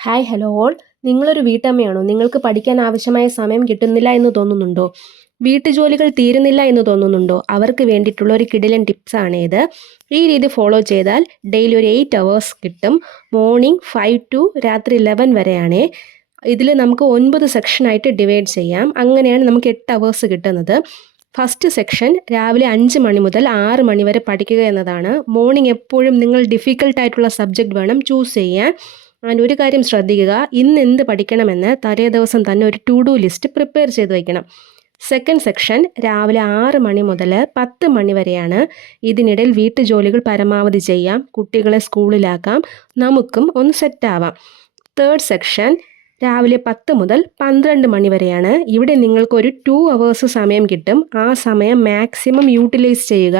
Hi hello all. നിങ്ങളൊരു വീട്ടമ്മയാണോ? നിങ്ങൾക്ക് പഠിക്കാൻ ആവശ്യമായ സമയം കിട്ടുന്നില്ല എന്ന് തോന്നുന്നുണ്ടോ? വീട്ടുജോലികൾ തീരുന്നില്ല എന്ന് തോന്നുന്നുണ്ടോ? അവർക്ക് വേണ്ടിയിട്ടുള്ള ഒരു കിടിലൻ ടിപ്സാണ് ഇത്. ഈ രീതി ഫോളോ ചെയ്താൽ ഡെയിലി ഒരു 8 അവേഴ്സ് കിട്ടും. മോർണിംഗ് 5 ടു രാത്രി 11 വരെയാണ്. ഇതിൽ നമുക്ക് 9 സെക്ഷനായിട്ട് ഡിവൈഡ് ചെയ്യാം. അങ്ങനെയാണ് നമുക്ക് 8 അവേഴ്സ് കിട്ടുന്നത്. ഫസ്റ്റ് സെക്ഷൻ രാവിലെ 5 മണി മുതൽ 6 മണി വരെ പഠിക്കുക എന്നതാണ്. മോർണിംഗ് എപ്പോഴും നിങ്ങൾ ഡിഫിക്കൽട്ടായിട്ടുള്ള സബ്ജക്റ്റ് വേണം ചൂസ് ചെയ്യാൻ. ആൻഡ് ഒരു കാര്യം ശ്രദ്ധിക്കുക, ഇന്ന് എന്ത് പഠിക്കണമെന്ന് തലേ ദിവസം തന്നെ ഒരു ടു ഡു ലിസ്റ്റ് പ്രിപ്പയർ ചെയ്ത് വയ്ക്കണം. സെക്കൻഡ് സെക്ഷൻ രാവിലെ 6 മണി മുതൽ 10 മണി വരെയാണ്. ഇതിനിടയിൽ വീട്ടുജോലികൾ പരമാവധി ചെയ്യാം, കുട്ടികളെ സ്കൂളിലാക്കാം, നമുക്കും ഒന്ന് സെറ്റാവാം. തേർഡ് സെക്ഷൻ രാവിലെ 10 മുതൽ 12 മണി വരെയാണ്. ഇവിടെ നിങ്ങൾക്കൊരു 2 അവേഴ്സ് സമയം കിട്ടും. ആ സമയം മാക്സിമം യൂട്ടിലൈസ് ചെയ്യുക.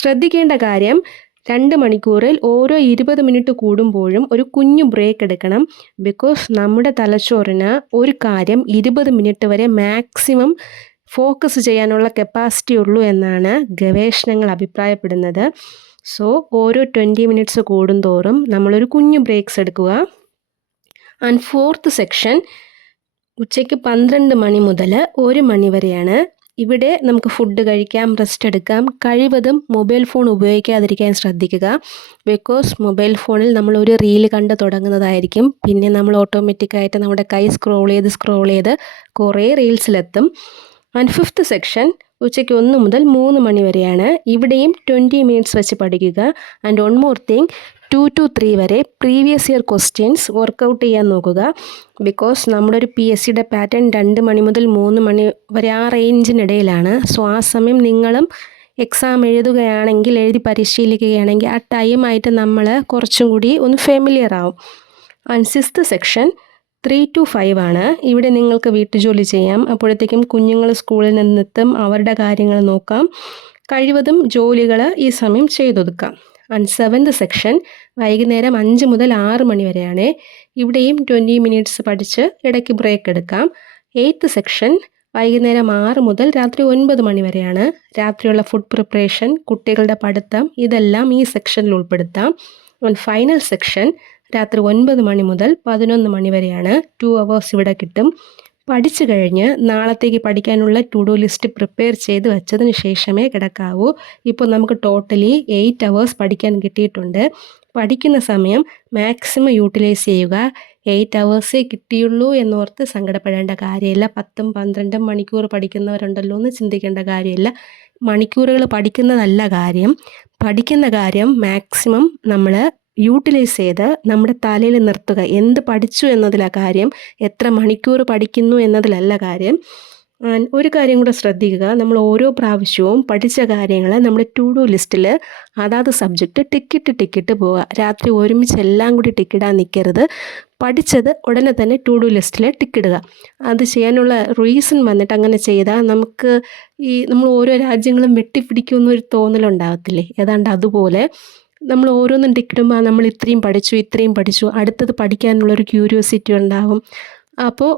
ശ്രദ്ധിക്കേണ്ട കാര്യം, 2 മണിക്കൂറിൽ ഓരോ 20 മിനിറ്റ് കൂടുമ്പോഴും ഒരു കുഞ്ഞു ബ്രേക്ക് എടുക്കണം. ബിക്കോസ് നമ്മുടെ തലച്ചോറിന് ഒരു കാര്യം 20 മിനിറ്റ് വരെ മാക്സിമം ഫോക്കസ് ചെയ്യാനുള്ള കപ്പാസിറ്റി ഉള്ളൂ എന്നാണ് ഗവേഷണങ്ങൾ അഭിപ്രായപ്പെടുന്നത്. സോ ഓരോ 20 മിനിറ്റ്സ് കൂടുന്തോറും നമ്മളൊരു കുഞ്ഞു ബ്രേക്സ് എടുക്കുക. ആൻഡ് ഫോർത്ത് സെക്ഷൻ ഉച്ചയ്ക്ക് 12 മണി മുതൽ 1 മണി വരെയാണ്. ഇവിടെ നമുക്ക് ഫുഡ് കഴിക്കാം, റെസ്റ്റ് എടുക്കാം. കഴിവതും മൊബൈൽ ഫോൺ ഉപയോഗിക്കാതിരിക്കാൻ ശ്രദ്ധിക്കുക. ബിക്കോസ് മൊബൈൽ ഫോണിൽ നമ്മൾ ഒരു റീല് കണ്ട് തുടങ്ങുന്നതായിരിക്കും. പിന്നെ നമ്മൾ ഓട്ടോമാറ്റിക്കായിട്ട് നമ്മുടെ കൈ സ്ക്രോൾ ചെയ്ത് കുറേ റീൽസിലെത്തും. ആൻഡ് ഫിഫ്ത്ത് സെക്ഷൻ ഉച്ചയ്ക്ക് 1 മുതൽ 3 മണി വരെയാണ്. ഇവിടെയും 20 മിനിറ്റ്സ് വെച്ച് പഠിക്കുക. And one more thing, 2 to 3 വരെ പ്രീവിയസ് ഇയർ ക്വസ്റ്റ്യൻസ് വർക്കൗട്ട് ചെയ്യാൻ നോക്കുക. ബിക്കോസ് നമ്മുടെ ഒരു PSCയുടെ പാറ്റേൺ 2 മണി മുതൽ 3 മണി വരെ ആ റേഞ്ചിനിടയിലാണ്. സോ ആ സമയം നിങ്ങളും എക്സാം എഴുതി പരിശീലിക്കുകയാണെങ്കിൽ ആ ടൈമായിട്ട് നമ്മൾ കുറച്ചും കൂടി ഒന്ന് ഫെമിലിയർ ആവും. ആൻഡ് സിക്സ്ത് സെക്ഷൻ 3 to 5 ആണ്. ഇവിടെ നിങ്ങൾക്ക് വീട്ടുജോലി ചെയ്യാം. അപ്പോഴത്തേക്കും കുഞ്ഞുങ്ങൾ സ്കൂളിൽ നിന്നെത്തും, അവരുടെ കാര്യങ്ങൾ നോക്കാം. കഴിവതും ജോലികൾ ഈ സമയം ചെയ്തൊതുക്കാം. ആൻഡ് സെവൻത് സെക്ഷൻ വൈകുന്നേരം 5 മുതൽ 6 മണി വരെയാണ്. ഇവിടെയും 20 മിനിറ്റ്സ് പഠിച്ച് ഇടയ്ക്ക് ബ്രേക്ക് എടുക്കാം. എയ്ത്ത് സെക്ഷൻ വൈകുന്നേരം 6 മുതൽ രാത്രി 9 മണി വരെയാണ്. രാത്രിയുള്ള ഫുഡ് പ്രിപ്പറേഷൻ, കുട്ടികളുടെ പഠിത്തം, ഇതെല്ലാം ഈ സെക്ഷനിൽ ഉൾപ്പെടുത്താം. ആൻഡ് ഫൈനൽ സെക്ഷൻ രാത്രി 9 മണി മുതൽ 11 മണി വരെയാണ്. 2 അവേഴ്സ് ഇവിടെ കിട്ടും. പഠിച്ചു കഴിഞ്ഞ് നാളത്തേക്ക് പഠിക്കാനുള്ള ടു ഡു ലിസ്റ്റ് പ്രിപ്പയർ ചെയ്ത് വെച്ചതിന് ശേഷമേ കിടക്കാവൂ. ഇപ്പോൾ നമുക്ക് ടോട്ടലി 8 അവേഴ്സ് പഠിക്കാൻ കിട്ടിയിട്ടുണ്ട്. പഠിക്കുന്ന സമയം മാക്സിമം യൂട്ടിലൈസ് ചെയ്യുക. 8 അവേഴ്സേ കിട്ടിയുള്ളൂ എന്നോർത്ത് സങ്കടപ്പെടേണ്ട കാര്യമില്ല. 10ഉം 12ഉം മണിക്കൂർ പഠിക്കുന്നവരുണ്ടല്ലോ എന്ന് ചിന്തിക്കേണ്ട കാര്യമില്ല. മണിക്കൂറുകൾ പഠിക്കുന്നതല്ല കാര്യം. പഠിക്കുന്ന കാര്യം മാക്സിമം നമ്മൾ യൂട്ടിലൈസ് ചെയ്ത് നമ്മുടെ തലയിൽ നിർത്തുക. എന്ത് പഠിച്ചു എന്നതിലാണ് കാര്യം, എത്ര മണിക്കൂർ പഠിക്കുന്നു എന്നതിലല്ല കാര്യം. ഒരു കാര്യം കൂടെ ശ്രദ്ധിക്കുക, നമ്മൾ ഓരോ പ്രാവശ്യവും പഠിച്ച കാര്യങ്ങൾ നമ്മുടെ ടു ഡു ലിസ്റ്റിൽ അതാത് സബ്ജക്റ്റ് ടിക്കിട്ട് പോവുക. രാത്രി ഒരുമിച്ച് എല്ലാം കൂടി ടിക്കിടാൻ നിൽക്കരുത്. പഠിച്ചത് ഉടനെ തന്നെ ടു ഡു ലിസ്റ്റിൽ ടിക്കിടുക. അത് ചെയ്യാനുള്ള റീസൺ വന്നിട്ട് അങ്ങനെ ചെയ്താൽ നമുക്ക് നമ്മൾ ഓരോ രാജ്യങ്ങളും വെട്ടിപ്പിടിക്കുമെന്നൊരു തോന്നലുണ്ടാകത്തില്ലേ, ഏതാണ്ട് അതുപോലെ നമ്മൾ ഓരോന്നും ടിക്കിടുമ്പോൾ നമ്മൾ ഇത്രയും പഠിച്ചു, അടുത്തത് പഠിക്കാനുള്ളൊരു ക്യൂരിയോസിറ്റി ഉണ്ടാകും. അപ്പോൾ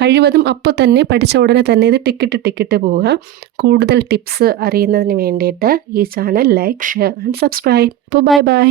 കഴിവതും അപ്പോൾ തന്നെ പഠിച്ച ഉടനെ തന്നെ ഇത് ടിക്കിട്ട് പോവുക. കൂടുതൽ ടിപ്സ് അറിയുന്നതിന് വേണ്ടിയിട്ട് ഈ channel like, share and subscribe. അപ്പോൾ ബൈ.